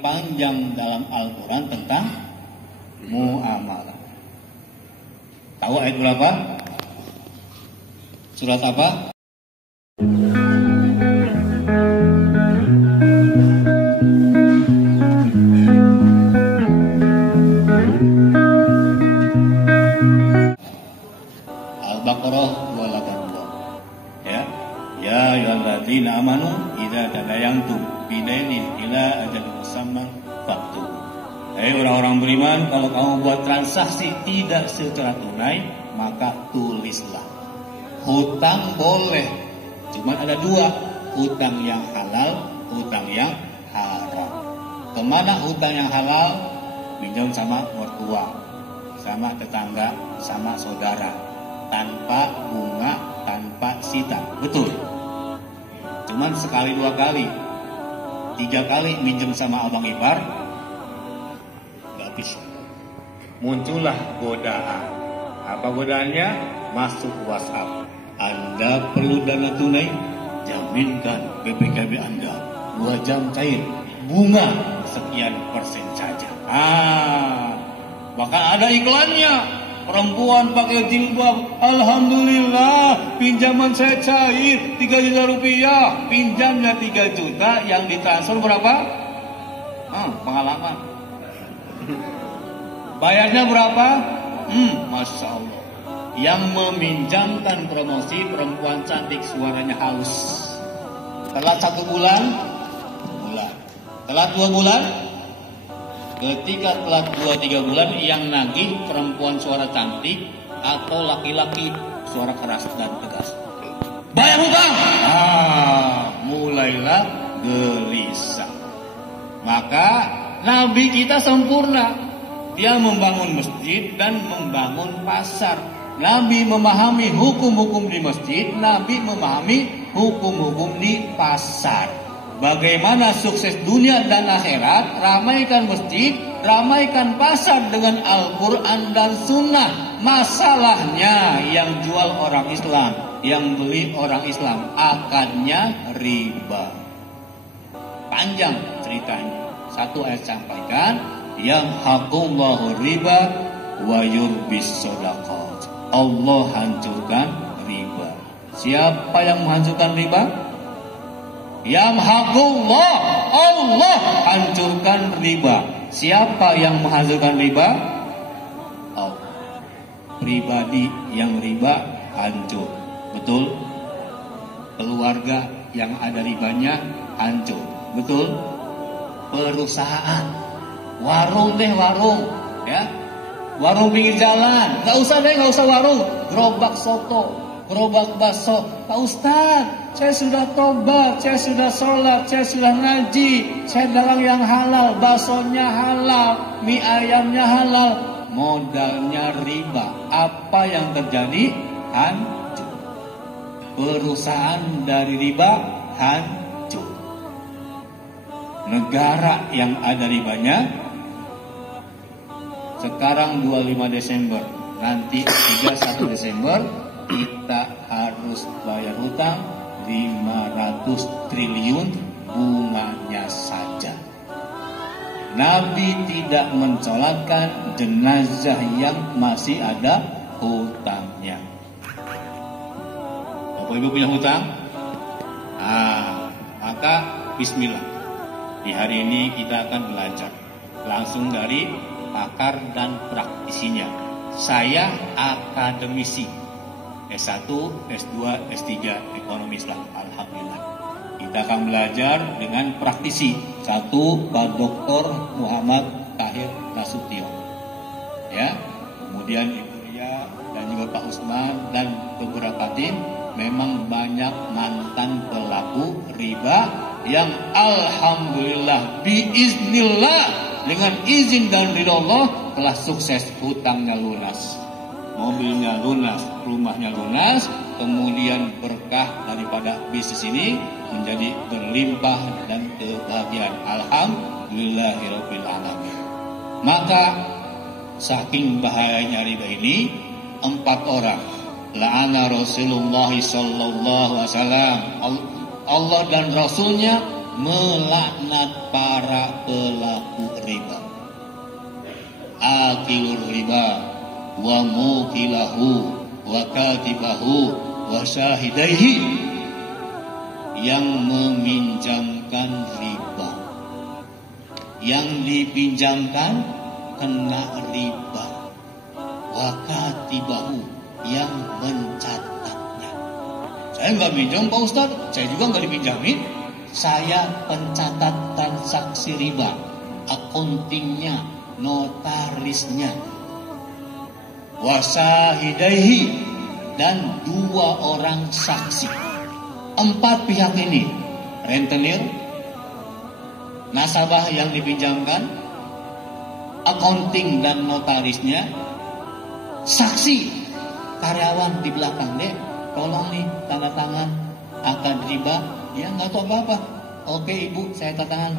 panjang dalam Al-Quran tentang muamalah. Tahu ayat berapa? Surat apa? Al-Baqarah 282. Ya. Ya ayyuhalladzina amanu idza tadayantum bidainin ila ajalin musamman faktubu. Hei orang-orang beriman, kalau kamu buat transaksi tidak secara tunai, maka tulislah. Hutang boleh, cuman ada dua, hutang yang halal, hutang yang haram. Kemana hutang yang halal? Pinjam sama mertua, sama tetangga, sama saudara, tanpa bunga, tanpa sita, betul. Cuman sekali, dua kali, tiga kali minjem sama abang ipar, gak bisa. Muncullah godaan. Apa godaannya? Masuk WhatsApp. Anda perlu dana tunai? Jaminkan BPKB Anda 2 jam cair, bunga sekian persen saja. Bahkan ada iklannya. Perempuan pakai jilbab, alhamdulillah pinjaman saya cair 3 juta rupiah. Pinjamnya 3 juta, yang ditransfer berapa? Pengalaman. Bayarnya berapa? Masya Allah. Yang meminjamkan promosi perempuan cantik, suaranya halus. Telat 1 bulan, telat 2 bulan. Ketika telat 2-3 bulan, yang nagih perempuan suara cantik atau laki-laki suara keras dan tegas. Bayar hutang. Mulailah gelisah. Maka Nabi kita sempurna. Dia membangun masjid dan membangun pasar. Nabi memahami hukum-hukum di masjid, Nabi memahami hukum-hukum di pasar. Bagaimana sukses dunia dan akhirat? Ramaikan masjid, ramaikan pasar dengan Al-Quran dan Sunnah. Masalahnya yang jual orang Islam, yang beli orang Islam, akadnya riba. Panjang ceritanya. Satu ayat sampaikan, yang haqqullahu riba wa yurbis shadaqat. Allah hancurkan riba. Siapa yang menghancurkan riba? Yamhaqullah, Allah hancurkan riba. Siapa yang menghancurkan riba? Allah. Pribadi yang riba hancur, betul. Keluarga yang ada ribanya hancur, betul. Perusahaan, warung deh, warung, ya, warung pinggir jalan, nggak usah warung, gerobak soto, gerobak bakso. Pak Ustadz, saya sudah tobat, saya sudah sholat, saya sudah ngaji, saya dagang yang halal, baksonya halal, mie ayamnya halal, modalnya riba. Apa yang terjadi? Hancur. Perusahaan dari riba hancur. Negara yang ada ribanya, sekarang 25 Desember, nanti 31 Desember, kita harus bayar hutang 500 triliun bunganya saja. Nabi tidak mensolatkan jenazah yang masih ada hutangnya. Bapak Ibu punya hutang? Maka bismillah. Di hari ini kita akan belajar langsung dari pakar dan praktisinya. Saya akademisi S1, S2, S3 Ekonomi Islam. Alhamdulillah. Kita akan belajar dengan praktisi. Satu, Pak Dr. Muhammad Tahir Nasution. Ya. Kemudian Ibu Ria dan juga Pak Usman dan beberapa tim. Memang banyak mantan pelaku riba yang alhamdulillah biiznillah dengan izin dan ridha Allah telah sukses, hutangnya lunas, mobilnya lunas, rumahnya lunas, kemudian berkah daripada bisnis ini menjadi berlimpah dan kebahagiaan. Alhamdulillahirabbil alamin. Maka saking bahayanya riba ini, 4 orang la'ana Rasulullah sallallahu alaihi wasallam, Allah dan Rasulnya melaknat para pelaku akilur riba wa mukilahu wa katibahu wa syahidaihi, yang meminjamkan riba, yang dipinjamkan kena riba, wa katibahu, yang mencatatnya. Saya nggak pinjam Pak Ustadz, saya juga nggak dipinjamin, saya pencatat transaksi riba, akuntingnya, notarisnya, wasahidaihi, dan 2 orang saksi. 4 pihak ini, rentenir, nasabah yang dipinjamkan, akunting dan notarisnya, saksi karyawan di belakang, deh tolong nih tanda tangan akan riba. Ya nggak tahu apa-apa. Oke ibu, saya tanda tangan.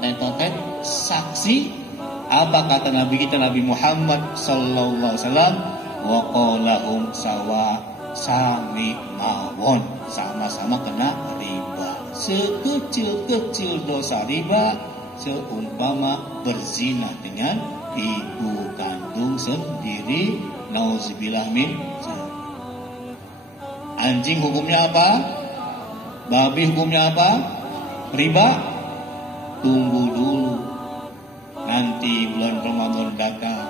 Tetot, saksi. Apa kata Nabi kita, Nabi Muhammad sallallahu alaihi wasallam, wa qalahum sawa sami mawon, sama-sama kena riba. Sekecil-kecil dosa riba seumpama berzina dengan ibu kandung sendiri. Nauzubillah min dzalik. Anjing hukumnya apa? Babi hukumnya apa? Riba? Tunggu dulu. Nanti bulan Ramadan datang,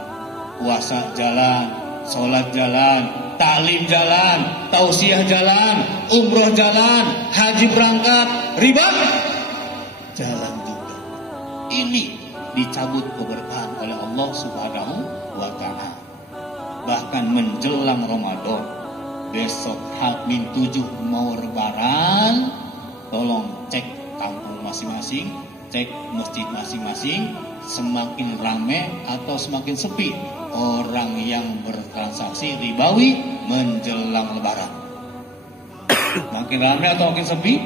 puasa jalan, sholat jalan, taklim jalan, tausiah jalan, umroh jalan, haji berangkat, riba jalan juga. Ini dicabut keberkahan oleh Allah Subhanahu wa Ta'ala. Bahkan menjelang Ramadan, besok H-7 mau lebaran, tolong cek kampung masing-masing, cek masjid masing-masing, semakin ramai atau semakin sepi orang yang bertransaksi ribawi menjelang lebaran. Makin ramai atau makin sepi?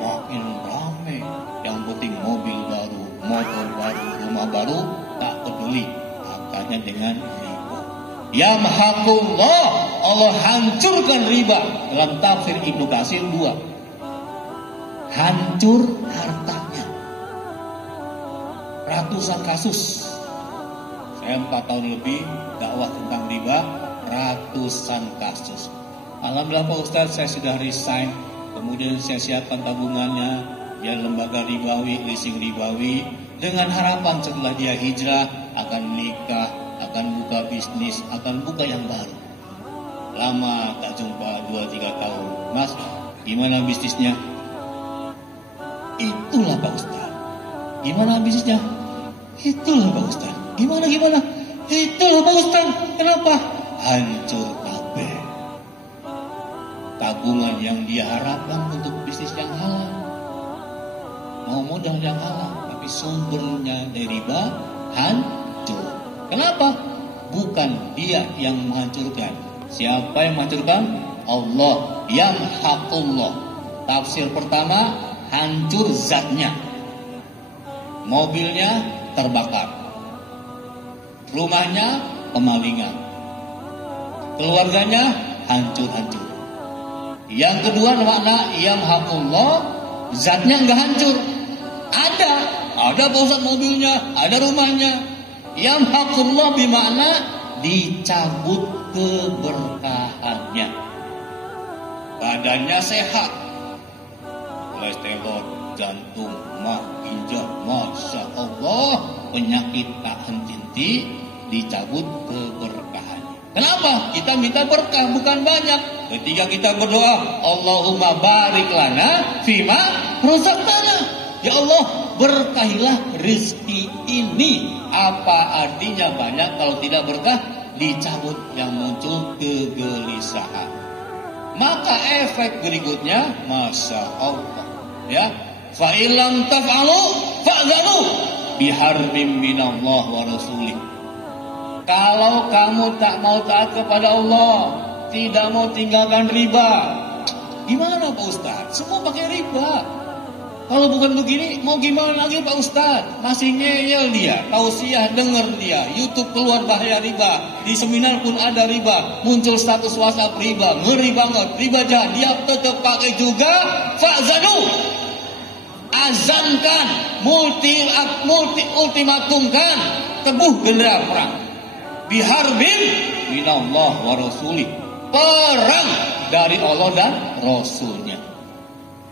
Makin ramai. Yang penting mobil baru, motor baru, rumah baru, tak peduli. Makanya dengan riba. Ya Yamhaqullah, Allah hancurkan riba. Dalam tafsir Ibnu Katsir 2. Hancur hartanya. Ratusan kasus. Saya 4 tahun lebih dakwah tentang riba, ratusan kasus. Alhamdulillah Pak Ustadz, saya sudah resign. Kemudian saya siapkan tabungannya, dia lembaga ribawi, leasing ribawi, dengan harapan setelah dia hijrah akan nikah, akan buka bisnis, akan buka yang baru. Lama tak jumpa, 2-3 tahun. Mas, gimana bisnisnya? Itulah Pak Ustadz. Gimana bisnisnya? Itulah Pak Ustadz. Gimana? Itulah Pak Ustadz. Kenapa? Hancur kabeh. Tabungan yang dia harapkan untuk bisnis yang halal, mau modal yang halal, tapi sumbernya dari riba hancur. Kenapa? Bukan dia yang menghancurkan. Siapa yang menghancurkan? Allah. Yamhaqullah. Tafsir pertama, hancur zatnya. Mobilnya terbakar, rumahnya kemalingan, keluarganya hancur-hancur. Yang kedua makna yamhaqullah, zatnya enggak hancur. Ada Pak Ustaz mobilnya, ada rumahnya. Yamhaqullah bermakna dicabut keberkahannya. Badannya sehat, kolesterol, jantung, mah, ginjal, masya Allah, penyakit tak henti-henti, dicabut keberkahannya. Kenapa? Kita minta berkah, bukan banyak. Ketika kita berdoa, Allahumma barik lana fima razaqtana. Ya Allah, berkahilah rezeki ini. Apa artinya banyak kalau tidak berkah? Dicabut, yang muncul kegelisahan. Maka efek berikutnya, masya Allah, ya, fa illam taf'alu fa'zanu biharbin minallah wa rasulih. Kalau kamu tak mau taat kepada Allah, tidak mau tinggalkan riba, gimana Pak Ustaz? Semua pakai riba. Kalau bukan begini, mau gimana lagi Pak Ustaz? Masih ngeyel dia, tausiah denger dia, YouTube keluar bahaya riba, di seminar pun ada riba, muncul status WhatsApp riba, ngeri banget, riba jahat, dia tetap pakai juga. Fa'zanu. azamkan, ultimatumkan, teguh gendera perang. Biharbin minallah wa rasulih, perang dari Allah dan Rasulnya.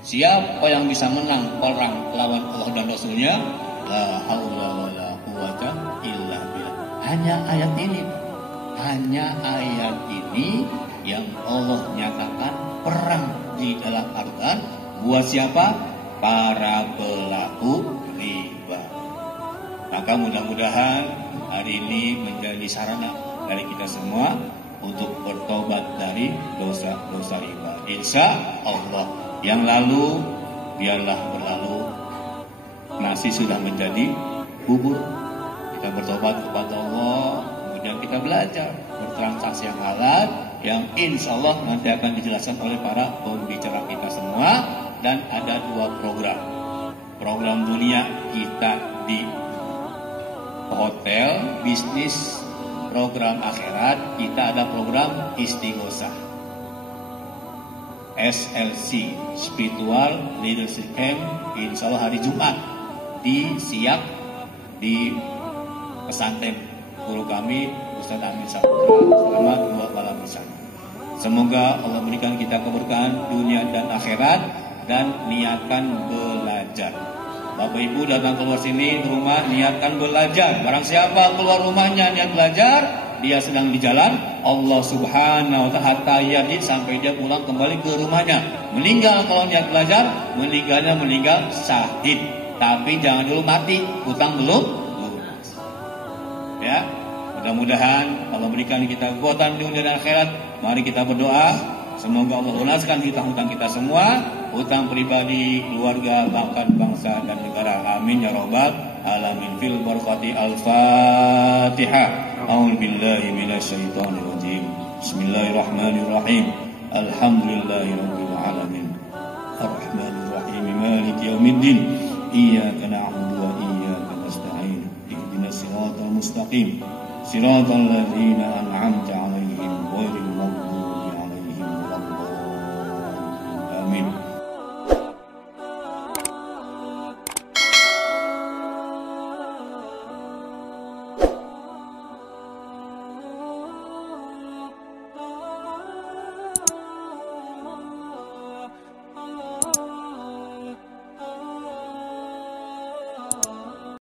Siapa yang bisa menang perang lawan Allah dan Rasulnya? La haula wa la quwata illa billah. Hanya ayat ini, yang Allah nyatakan perang di dalam Al-Quran buat siapa? Para pelaku riba. Maka mudah-mudahan hari ini menjadi sarana dari kita semua untuk bertobat dari dosa-dosa riba. Insya Allah yang lalu biarlah berlalu. Nasi sudah menjadi bubur. Kita bertobat kepada Allah, kemudian kita belajar bertransaksi yang halal, yang insya Allah nanti akan dijelaskan oleh para pembicara kita semua. Dan ada 2 program. Program dunia kita di hotel, bisnis. Program akhirat kita ada program istighosah. SLC, Spiritual Leadership Camp, insya Allah hari Jumat di Siak di pesantren guru kami Ustaz Amin Saputra selama 2 malam di sana. Semoga Allah berikan kita keberkahan dunia dan akhirat, dan niatkan belajar. Bapak Ibu datang keluar sini rumah, niatkan belajar. Barang siapa keluar rumahnya niat belajar, dia sedang di jalan Allah Subhanahu wa ta'ala sampai dia pulang kembali ke rumahnya. Meninggal kalau niat belajar, meninggalnya meninggal syahid. Tapi jangan dulu mati, hutang belum lunas. Ya, mudah-mudahan Allah berikan kita kekuatan dunia dan akhirat. Mari kita berdoa. Semoga Allah lunaskan hutang-hutang kita semua, hutang pribadi, keluarga, bahkan bangsa dan negara. Amin ya rabbal alamin. Fil barakati al-Fatihah. A'udzu billahi minasyaitonir rajim. Bismillahirrahmanirrahim. Alhamdulillahirabbil alamin. Arrahmanir rahim. Maliki yaumiddin. Iyyaka na'budu wa iyyaka nasta'in. Ihdinas siratal mustaqim. Siratal ladzina an'amta